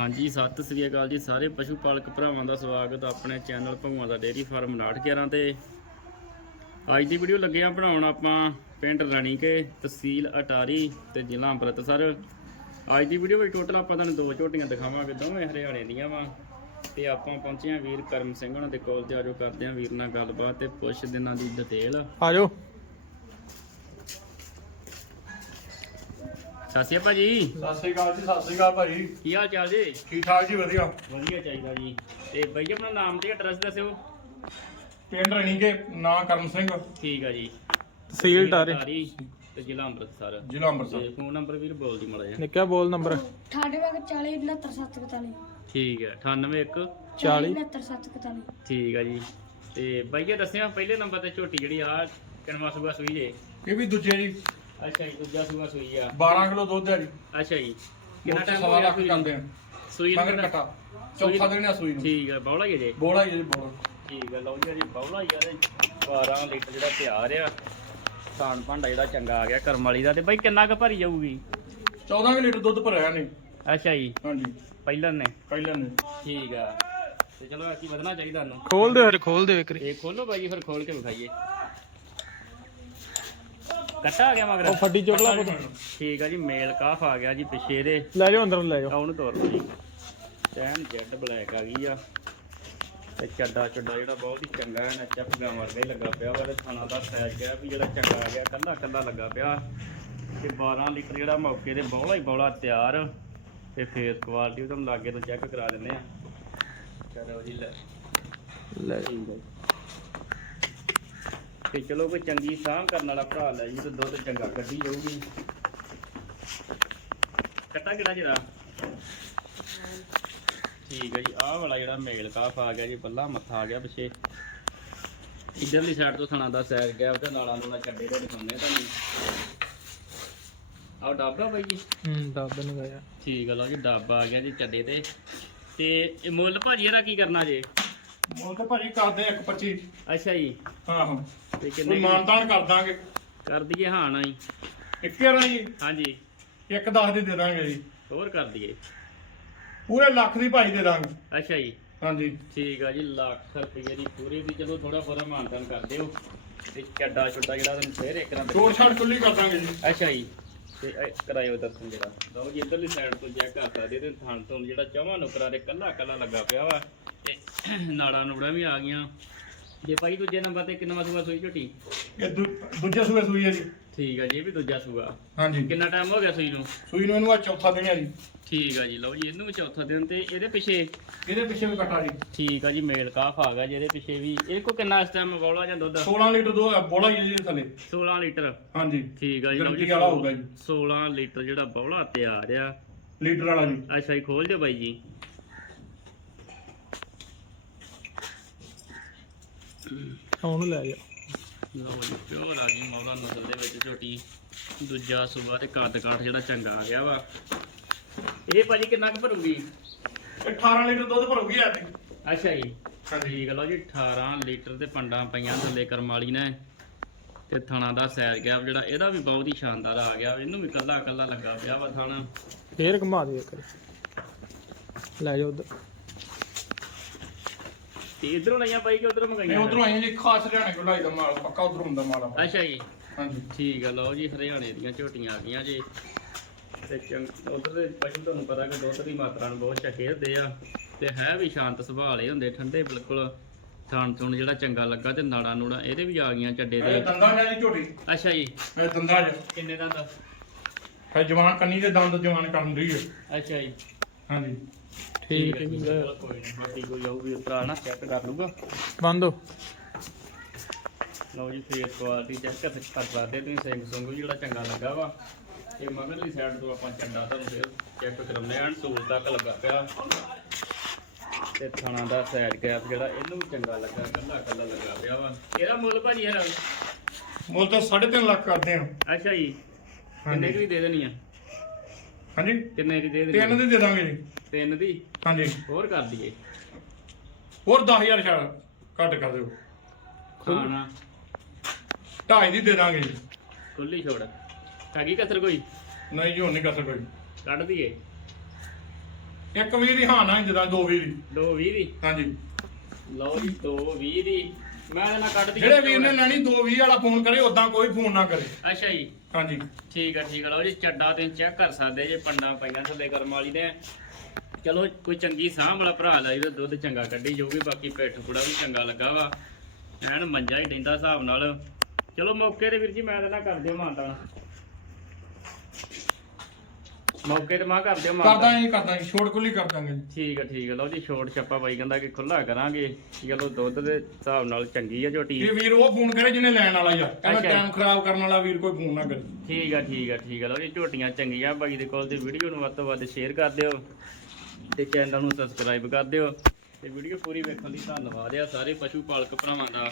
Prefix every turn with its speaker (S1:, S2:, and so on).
S1: ਹਾਂਜੀ, ਸਤਿ ਸ੍ਰੀ ਅਕਾਲ ਜੀ ਸਾਰੇ ਪਸ਼ੂ ਪਾਲਕ ਭਰਾਵਾਂ ਦਾ ਸਵਾਗਤ ਆਪਣੇ ਚੈਨਲ ਭਗਵਾਨ ਦਾ ਡੇਅਰੀ ਫਾਰਮ 911 ਤੇ। ਅੱਜ ਦੀ ਵੀਡੀਓ ਲੱਗੇ ਆ ਬਣਾਉਣ ਆਪਾਂ ਪਿੰਡ ਰਣੀਕੇ ਤਹਿਸੀਲ ਅਟਾਰੀ ਤੇ ਜ਼ਿਲ੍ਹਾ ਅੰਮ੍ਰਿਤਸਰ। ਅੱਜ ਦੀ ਵੀਡੀਓ ਵਿੱਚ ਟੋਟਲ ਆਪਾਂ ਤੁਹਾਨੂੰ ਦੋ ਝੋਟੀਆਂ ਦਿਖਾਵਾਂਗੇ, ਦੋਵੇਂ ਹਰਿਆਣੇ ਦੀਆਂ ਵਾ। ਤੇ ਆਪਾਂ ਪਹੁੰਚੇ ਆ ਵੀਰ ਕਰਮ ਸਿੰਘ ਉਹਨਾਂ ਦੇ ਕੋਲ, ਤੇ ਆਜੋ ਕਰਦੇ ਆ ਵੀਰ ਨਾਲ ਗੱਲਬਾਤ ਤੇ ਪੁੱਛ ਦਿਨਾਂ ਦੀ ਡਿਟੇਲ
S2: ਆ
S1: ਸਤਿ ਸ਼੍ਰੀ ਅਕਾਲ ਜੀ।
S2: ਸਤਿ ਸ੍ਰੀ ਅਕਾਲ ਜੀ ਸਤਿ ਸ੍ਰੀ ਅਕਾਲ ਭਾਜੀ।
S1: ਕੀ ਹਾਲ ਚਾਲ ਜੀ?
S2: ਠੀਕ ਠਾਕ ਜੀ ਵਧੀਆ।
S1: ਵਧੀਆ ਚਾਹੀਦਾ ਜੀ। ਤੇ ਬਈ ਆਪਣਾ ਨਾਮ ਤੇ ਐਡਰੈਸ ਦੱਸਿਓ।
S2: ਪਿੰਡ ਰਣੀਕੇ ਨਾਂ ਕਰਮ ਸਿੰਘ।
S1: ਠੀਕ ਆ ਜੀ।
S3: ਤਹਿਸੀਲ ਟਾਰੇ
S1: ਟਾਰੀ ਤੇ ਜ਼ਿਲ੍ਹਾ ਅੰਮ੍ਰਿਤਸਰ।
S2: ਜ਼ਿਲ੍ਹਾ ਅੰਮ੍ਰਿਤਸਰ।
S1: ਤੇ ਫੋਨ ਨੰਬਰ ਵੀਰ ਬੋਲ ਦੀ ਮੜਾ ਜੀ
S3: ਨਿੱਕਾ ਬੋਲ ਨੰਬਰ।
S4: 98 69 77
S1: ਠੀਕ ਹੈ 981
S3: 40
S4: 77
S1: ਠੀਕ ਆ ਜੀ। ਤੇ ਬਾਈਏ ਦੱਸਿਆ ਪਹਿਲੇ ਨੰਬਰ ਤੇ ਝੋਟੀ ਜਿਹੜੀ ਆ ਕਿਨਵਾ ਸੂਆ ਸੂਈ ਜੇ?
S2: ਇਹ ਵੀ ਦੂਜੇ ਜੀ।
S1: ਅੱਛਾ ਜੀ ਦੂਜਾ ਸੂਆ ਸੂਈ ਆ।
S2: 12 ਕਿਲੋ ਦੁੱਧ ਹੈ ਜੀ।
S1: ਅੱਛਾ ਜੀ। ਕਿੰਨਾ ਟਾਈਮ
S2: ਸਵਾ
S1: ਹੋ ਗਿਆ
S2: ਲੱਖ
S1: ਸੂਈ ਨੂੰ?
S2: ਮਗਰ
S1: ਕਿੰਨਾ-
S2: ਕਟਾ ਚੌਥਾ ਦਿਨ ਆ ਸੂਈ ਨੂੰ।
S1: ਠੀਕ ਆ ਬੌਲਾ ਹੀ ਆ ਜੇ।
S2: ਬੋਲਾ ਹੀ ਹੈ ਜੀ ਬੋਲਾ।
S1: ਠੀਕ ਆ ਲਓ ਜੀ ਬੌਲਾ ਹੀ ਆ ਤੇ 12 ਲੀਟਰ ਜਿਹੜਾ ਤਿਆਰ ਆ। ਖਾਣ ਭਾਂਡਾ ਜਿਹੜਾ ਚੰਗਾ ਆ ਗਿਆ ਕਰਮ ਵਾਲੀ ਦਾ। ਤੇ ਬਾਈ ਕਿੰਨਾ ਕੁ ਭਰੀ ਜਾਊਗੀ?
S2: 14 ਕਿ ਲੀਟਰ ਦੁੱਧ ਭਰਿਆ ਨੇ
S1: ਅੱਛਾ ਜੀ।
S2: ਹਾਂਜੀ।
S1: ਪਹਿਲਾਂ ਨੇ?
S2: ਪਹਿਲਾਂ ਨੇ।
S1: ਠੀਕ ਆ। ਤੇ ਚਲੋ ਅਸੀਂ ਵਧਣਾ ਚਾਹੀਦਾ ਨੂੰ
S3: ਖੋਲ ਦੇ ਫਿਰ ਖੋਲ ਦੇ ਵਿਕਰੀ
S1: ਇਹ ਖੋਲੋ ਬਾਈ ਫਿਰ ਖੋਲ ਕੇ ਵਿਖਾਈਏ। ਕੱਟਾ ਆ ਗਿਆ ਮਗਰ।
S3: ਉਹ ਫੱਡੀ ਚੋਕਲਾ ਪੁੱਤ
S1: ਠੀਕ ਆ ਜੀ ਮੇਲ ਕਾਫ ਆ ਗਿਆ ਜੀ ਪਿਛੇ ਦੇ
S3: ਲੈ ਜਾਓ ਅੰਦਰ ਨੂੰ ਲੈ ਜਾਓ।
S1: ਆਉਣ ਤੋਰ ਲਓ ਜੀ ਟੈਨ ਜੈਡ ਬਲੈਕ ਆ ਗਈ ਆ। ਤੇ ਚੱਡਾ ਚੱਡਾ ਜਿਹੜਾ ਬਹੁਤ ਹੀ ਚੰਗਾ ਹੈ ਨੱਚਾ ਪਗਾ ਵਰਗਾ ਹੀ ਲੱਗਾ ਪਿਆ ਵਾ ਤੇ ਥਾਣਾ ਦਾ ਸਾਈਜ਼ ਗਿਆ ਵੀ ਜਿਹੜਾ ਚੰਗਾ ਆ ਗਿਆ ਕੱਲਾ ਕੱਲਾ ਲੱਗਾ ਪਿਆ। ਤੇ 12 ਲੀਟਰ ਜਿਹੜਾ ਮੌਕੇ ਤੇ ਬੌਲਾ ਹੀ ਬੌਲਾ ਤਿਆਰ। ਤੇ ਫੇਸ ਕੁਆਲਿਟੀ ਤੁਹਾਨੂੰ ਲਾਗੇ ਤੋਂ ਚੈੱਕ ਕਰਾ ਦਿੰਦੇ ਆ। ਚਲੋ ਜੀ ਲੈ।
S3: ਲੈ।
S1: ਠੀਕ ਹੈ ਜੀ। ਤੇ ਚਲੋ ਕੋਈ ਚੰਗੀ ਸਾਂਭ ਕਰਨ ਵਾਲਾ ਭਰਾ ਲੈ ਜੀ ਤੇ ਦੁੱਧ ਚੰਗਾ ਕੱਢੀ ਜਾਊਗੀ। ਕੱਟਾ ਕਿਹੜਾ ਜਿਹੜਾ ਠੀਕ ਹੈ ਜੀ ਆਹ ਵਾਲਾ ਜਿਹੜਾ ਮੇਲ ਕਾਫ ਆ ਗਿਆ ਜੀ ਬੱਲਾ ਮੱਥਾ ਆ ਗਿਆ ਪਿਛੇ। ਇਧਰਲੀ ਸਾਈਡ ਤੋਂ ਥਣਾ ਦਾ ਸੈਰ ਗਿਆ ਉਹਦੇ ਨਾਲਾਂ ਨੂੰ ਨਾ ਛੱਡੇ ਤੇ ਦਿਖਾਉਂਦੇ ਆ ਤੁਹਾਨੂੰ। ਆਹ ਡਾਬਾ ਬਾਈ ਜੀ?
S3: ਹੂੰ ਦੱਬ ਨਹੀਂ ਗਿਆ।
S1: ਠੀਕ ਹੈ ਲਓ ਜੀ ਡਾਬਾ ਆ ਗਿਆ ਜੀ ਚੱਡੇ ਤੇ। ਤੇ ਇਹ ਮੁੱਲ ਭਾਜੀ ਇਹਦਾ ਕੀ ਕਰਨਾ ਜੇ?
S2: ਉਹ ਤਾਂ ਭਾਜੀ ਕਰਦੇ ਆ 125
S1: ਅੱਛਾ ਜੀ।
S2: ਹਾਂ ਹਾਂ
S1: ਤੇ ਕਿੰਨੇ ਕੁ-
S2: ਮਾਨਤਾਨ ਕਰ ਦਾਂਗੇ।
S1: ਕਰ ਦਈਏ ਹਾਂ ਨਾ ਜੀ।
S2: ਇੱਕ ਵਾਰ ਜੀ।
S1: ਹਾਂਜੀ।
S2: ਇੱਕ 10 ਦੀ ਦੇ ਦਾਂਗੇ ਜੀ।
S1: ਹੋਰ ਕਰ ਦਈਏ।
S2: ਪੂਰੇ ਲੱਖ ਦੀ ਭਾਈ ਦੇ ਦਾਂਗੇ।
S1: ਅੱਛਾ ਜੀ।
S2: ਹਾਂਜੀ।
S1: ਠੀਕ ਆ ਜੀ ਲੱਖ ਰੁਪਏ ਦੀ ਪੂਰੀ ਦੀ ਚਲੋ ਥੋੜਾ ਬੋਰਾ ਮਾਨਤਾਨ ਕਰ ਦਿਓ। ਤੇ ਚੱਡਾ ਛੁੱਡਾ ਜਿਹੜਾ ਤੁਹਾਨੂੰ ਫੇਰ ਇੱਕ ਰਾਂ
S2: ਛੋੜ ਛਾੜ ਖੁੱਲੀ ਕਰ ਦਾਂਗੇ ਜੀ।
S1: ਅੱਛਾ ਜੀ। ਤੇ ਕਰਾਇਓ ਦਰਸ਼ਨ ਜਿਹੜਾ। ਲਓ ਜੀ ਇਧਰਲੀ ਸਾਈਡ ਤੋਂ ਚੈੱਕ ਕਰ ਸਕਦੇ ਤੇ ਥਣ ਤੋਂ ਜਿਹੜਾ ਚਵਾਂ ਨੁਕਰਾਂ ਦੇ ਕੱਲਾ ਕੱਲਾ ਲੱਗਾ ਪਿਆ ਵਾ। ਨਾੜਾਂ ਨੂੜਾਂ ਵੀ ਆ ਗਈਆਂ। ਜੇ ਭਾਈ ਦੂਜੇ ਨੰਬਰ ਤੇ ਕਿੰਨਾ ਸੂਆ ਸੂਈ ਝੋਟੀ?
S2: ਇਹ ਦੂ- ਦੂਜੇ ਸੂਏ ਸੂਈ ਹੈ ਜੀ।
S1: ਠੀਕ ਆ ਜੀ ਇਹ ਵੀ ਦੂਜਾ ਸੂਆ।
S2: ਹਾਂਜੀ।
S1: ਕਿੰਨਾ ਟਾਈਮ ਹੋ ਗਿਆ ਸੂਈ ਨੂੰ?
S2: ਸੂਈ ਨੂੰ ਇਹਨੂੰ ਆ ਚੌਥਾ ਦਿਨ ਹੈ ਜੀ।
S1: ਠੀਕ ਆ ਜੀ ਲਓ ਜੀ ਇਹਨੂੰ ਵੀ ਚੌਥਾ ਦਿਨ ਤੇ ਇਹਦੇ ਪਿੱਛੇ?
S2: ਇਹਦੇ ਪਿੱਛੇ ਵੀ ਕਟਾ ਜੀ।
S1: ਠੀਕ ਆ ਜੀ ਮੇਲ ਕਾਫ ਆ ਗਿਆ ਜਿਹਦੇ ਪਿੱਛੇ ਵੀ। ਇਹ ਕੋ ਕਿੰਨਾ ਇਸ ਟਾਈਮ ਬੌਲਾ ਜਾਂ ਦੁੱਧ?
S2: 16 ਲੀਟਰ ਦੋ ਬੋਲਾ ਹੀ ਹੈ ਜੀ ਥੱਲੇ।
S1: 16 ਲੀਟਰ?
S2: ਹਾਂਜੀ।
S1: ਠੀਕ ਆ ਜੀ ਲਓ ਜੀ
S2: ਗਰੰਟੀ ਵਾਲਾ ਹੋਊਗਾ ਜੀ।
S1: 16 ਲੀਟਰ ਜਿਹੜਾ ਬੌਲਾ ਤਿਆਰ ਆ।
S2: ਲੀਟਰ ਵਾਲਾ ਜੀ।
S1: ਅੱਛਾ ਜੀ ਖੋਲ ਦਿਓ ਬਾਈ ਜੀ।
S3: ਉਹਨੂੰ ਲੈ ਜਾ।
S1: ਲਓ ਜੀ ਪਿਓਰ ਆ ਗਈ ਮੌਲਾ ਨਸਲ ਦੇ ਵਿੱਚ ਝੋਟੀ ਦੂਜਾ ਸੂਬਾ ਤੇ ਕੱਦ ਕਾਠ ਜਿਹੜਾ ਚੰਗਾ ਆ ਗਿਆ ਵਾ। ਇਹ ਭਾਜੀ ਕਿੰਨਾ ਕੁ ਭਰੂਗੀ?
S2: ਇਹ 18 ਲੀਟਰ ਦੁੱਧ ਭਰੂਗੀ ਆ ਤੇ
S1: ਅੱਛਾ ਜੀ।
S2: ਹਾਂਜੀ
S1: ਠੀਕ ਆ ਲਓ ਜੀ 18 ਲੀਟਰ ਦੇ ਪੰਡਾਂ ਪਈਆਂ ਥੱਲੇ ਕਰਮ ਵਾਲੀ ਨੇ। ਤੇ ਥਣਾ ਦਾ ਸੈਰ ਗਿਆ ਜਿਹੜਾ ਇਹਦਾ ਵੀ ਬਹੁਤ ਹੀ ਸ਼ਾਨਦਾਰ ਆ ਗਿਆ। ਇਹਨੂੰ ਵੀ ਕੱਲਾ ਕੱਲਾ ਲੱਗਾ ਪਿਆ ਵਾ ਥਾਣਾ।
S3: ਫੇਰ ਘੁਮਾ ਦੇ ਇੱਕ ਲੈ ਜਾਓ ਉਧਰ।
S1: ਤੇ ਇਧਰੋਂ ਲਈਆਂ ਬਾਈ ਕਿ ਉਧਰੋਂ
S2: ਇਹ
S1: ਮੰਗਾਈਆਂ
S2: ਉਧਰੋਂ ਆਈਆਂ ਜੀ ਖਾਸ ਹਰਿਆਣੇ ਕੋਲ ਲਾਈ ਦਾ ਮਾਲ ਪੱਕਾ ਉਧਰੋਂ ਹੁੰਦਾ ਮਾਲ ਆਪਣਾ।
S1: ਅੱਛਾ ਜੀ।
S2: ਹਾਂਜੀ।
S1: ਠੀਕ ਆ ਲਓ ਜੀ ਹਰਿਆਣੇ ਦੀਆਂ ਝੋਟੀਆਂ ਆ ਗਈਆਂ ਜੀ। ਤੇ ਚੰਗ ਉਧਰ ਦੇ ਪਸ਼ੂ ਤੁਹਾਨੂੰ ਪਤਾ ਕਿ ਦੁੱਧ ਦੀ ਮਾਤਰਾ ਨੂੰ ਬਹੁਤ ਚੱਕੇ ਹੁੰਦੇ ਆ ਤੇ ਹੈ ਵੀ ਸ਼ਾਂਤ ਸੁਭਾਅ ਵਾਲੇ ਹੁੰਦੇ ਠੰਡੇ ਬਿਲਕੁਲ। ਥਾਣ ਥੁਣ ਜਿਹੜਾ ਚੰਗਾ ਲੱਗਾ ਤੇ ਨਾੜਾ ਨੂੜਾ ਇਹਦੇ ਵੀ ਆ ਗਈਆਂ ਚੱਡੇ
S2: ਇਹ
S1: ਦੇ
S2: ਦੰਦਾਂ ਨੇ ਜੀ ਝੋਟੀ।
S1: ਅੱਛਾ ਜੀ।
S2: ਇਹ ਦੰਦਾਂ ਚ।
S1: ਕਿੰਨੇ ਦਾ ਦਾ
S2: ਇਹ ਜਵਾਨ ਕੰਨੀ ਦੇ ਦੰਦ ਜਵਾਨ ਕਰਨ ਰਹੀ ਹੈ
S1: ਅੱਛਾ ਜੀ।
S2: ਹਾਂਜੀ।
S3: ਠੀਕ
S1: ਹੈ।
S3: ਹੈ।
S1: ਜੀ,
S3: ਜੀ
S1: ਚਲੋ ਕੋਈ ਨਹੀਂ ਬਾਕੀ ਕੋਈ ਆਊਗੀ ਉਤਰਾ ਨਾ ਚੈੱਕ ਕਰ ਲੂਗਾ
S3: ਬੰਦ ਹੋ।
S1: ਲਓ ਜੀ ਫੇਸ ਕੁਆਲਿਟੀ ਚੈੱਕ ਕਰ ਕਰ ਸਕਦੇ ਤੁਸੀਂ। ਸਿੰਘ ਸੰਗੂ ਜਿਹੜਾ ਚੰਗਾ ਲੱਗਾ ਵਾ। ਤੇ ਮਗਰਲੀ ਸਾਈਡ ਤੋਂ ਆਪਾਂ ਚੱਡਾ ਤੁਹਾਨੂੰ ਫਿਰ ਚੈੱਕ ਕਰਾਉਂਦੇ ਆਂ ਸੂਲ ਤੱਕ ਲੱਗਾ ਪਿਆ। ਤੇ ਥਾਣਾ ਦਾ ਸਾਈਡ ਗੈਪ ਜਿਹੜਾ ਇਹਨੂੰ ਵੀ ਚੰਗਾ ਲੱਗਾ ਕੱਲਾ ਕੱਲਾ ਲੱਗਾ ਪਿਆ ਵਾ। ਇਹਦਾ ਮੁੱਲ ਭਾਜੀ ਯਾਰ
S2: ਮੁੱਲ ਤਾਂ 3.5 ਲੱਖ ਕਰਦੇ ਆ
S1: ਅੱਛਾ ਜੀ। ਕਿੰਨੇ ਕੁ ਦੀ ਦੇ ਦੇਣੀ ਆ?
S2: ਹਾਂਜੀ?
S1: ਕਿੰਨੇ ਦੀ ਦੇ ਦੇਣੀ
S2: ਤਿੰਨ ਦੀ ਦੇ ਦਾਂਗੇ ਜੀ।
S1: ਤਿੰਨ ਦੀ?
S2: ਹਾਂਜੀ।
S1: ਹੋਰ ਕਰ ਦਈਏ।
S2: ਹੋਰ 10000 ਛੱਡ ਘੱਟ ਕਰ ਦਿਓ।
S1: ਖਾਣਾ।
S2: ਢਾਈ ਦੀ ਦੇ ਦਾਂਗੇ ਜੀ।
S1: ਖੁੱਲੀ ਛੋੜ। ਹੈਗੀ ਕਸਰ ਕੋਈ?
S2: ਨਹੀਂ ਜੀ ਹੁਣ ਨਹੀਂ ਕਰ ਕੋਈ।
S1: ਕੱਢ ਦਈਏ।
S2: ਇੱਕ ਵੀਹ ਦੀ ਹਾਂ ਨਾ ਜਿੱਦਾਂ ਦੋ ਵੀਹ ਦੀ।
S1: 220 ਦੀ?
S2: ਹਾਂਜੀ।
S1: ਲਓ ਜੀ 220 ਦੀ। ਮੈਂ ਇਹਦੇ ਨਾਲ ਕੱਢ ਦੀ
S2: ਜਿਹੜੇ ਵੀਰ ਨੇ ਲੈਣੀ ਦੋ ਵੀਹ ਵਾਲਾ ਫੋਨ ਕਰੇ ਉਦਾਂ ਕੋਈ ਫੋਨ ਨਾ ਕਰੇ।
S1: ਅੱਛਾ ਜੀ।
S2: ਹਾਂਜੀ।
S1: ਠੀਕ ਆ ਠੀਕ ਆ। ਲਓ ਜੀ ਚੱਡਾ ਤੁਸੀਂ ਚੈੱਕ ਕਰ ਸਕਦੇ ਜੇ ਪੰਡਾਂ ਪਈਆਂ ਥੱਲੇ ਕਰਮ ਵਾਲੀ ਦੇ। ਚਲੋ ਕੋਈ ਚੰਗੀ ਸਾਂਭ ਵਾਲਾ ਭਰਾ ਲਈ ਤਾਂ ਦੁੱਧ ਚੰਗਾ ਕੱਢੀ ਜਾਊਗੀ ਬਾਕੀ ਪਿੱਠ ਪੁੜਾ ਵੀ ਚੰਗਾ ਲੱਗਾ ਵਾ। ਐਨ ਮੰਜਾ ਹੀ ਡੈਂਦਾ ਹਿਸਾਬ ਨਾਲ। ਚਲੋ ਮੌਕੇ ਤੇ ਵੀਰ ਜੀ ਮੈਂ ਇਹਦੇ ਨਾਲ ਕਰ ਦਿਓ ਮਾਨਤਾ ਮੌਕੇ ਤੇ ਮੈਂ ਕਰ ਦਿਓ
S2: ਕਰਦਾ ਜੀ ਕਰਦਾ ਜੀ ਛੋਟ ਕੁੱਲੀ ਕਰ ਦਾਂਗੇ ਜੀ।
S1: ਠੀਕ ਆ ਠੀਕ ਆ ਲਓ ਜੀ ਛੋਟ ਛੱਪਾ ਬਾਈ ਕਹਿੰਦਾ ਕਿ ਖੁੱਲਾ ਕਰਾਂਗੇ। ਚਲੋ ਦੁੱਧ ਦੇ ਹਿਸਾਬ ਨਾਲ ਚੰਗੀ ਆ ਝੋਟੀ।
S2: ਇਹ ਵੀਰ ਉਹ ਫੋਨ ਕਰੇ ਜਿਹਨੇ ਲੈਣ ਵਾਲਾ ਯਾਰ ਕਹਿੰਦਾ। ਟਾਈਮ ਖਰਾਬ ਕਰਨ ਵਾਲਾ ਵੀਰ ਕੋਈ ਫੋਨ ਨਾ ਕਰੇ।
S1: ਠੀਕ ਆ ਠੀਕ ਆ ਠੀਕ ਆ ਲਓ ਜੀ ਝੋਟੀਆਂ ਚੰਗੀਆਂ ਬਾਈ ਦੇ ਕੋਲ ਤੇ ਵੀਡੀਓ ਨੂੰ ਵੱਧ ਤੋਂ ਵੱਧ ਸ਼ੇਅਰ ਕਰ ਦਿਓ ਤੇ ਚੈਨਲ ਨੂੰ ਸਬਸਕ੍ਰਾਈਬ ਕਰ ਦਿਓ। ਤੇ ਵੀਡੀਓ ਪੂਰੀ ਵੇਖਣ ਲਈ ਧੰਨਵਾਦ ਆ ਸਾਰੇ ਪਸ਼ੂ ਪਾਲਕ ਭਰਾਵਾਂ ਦਾ।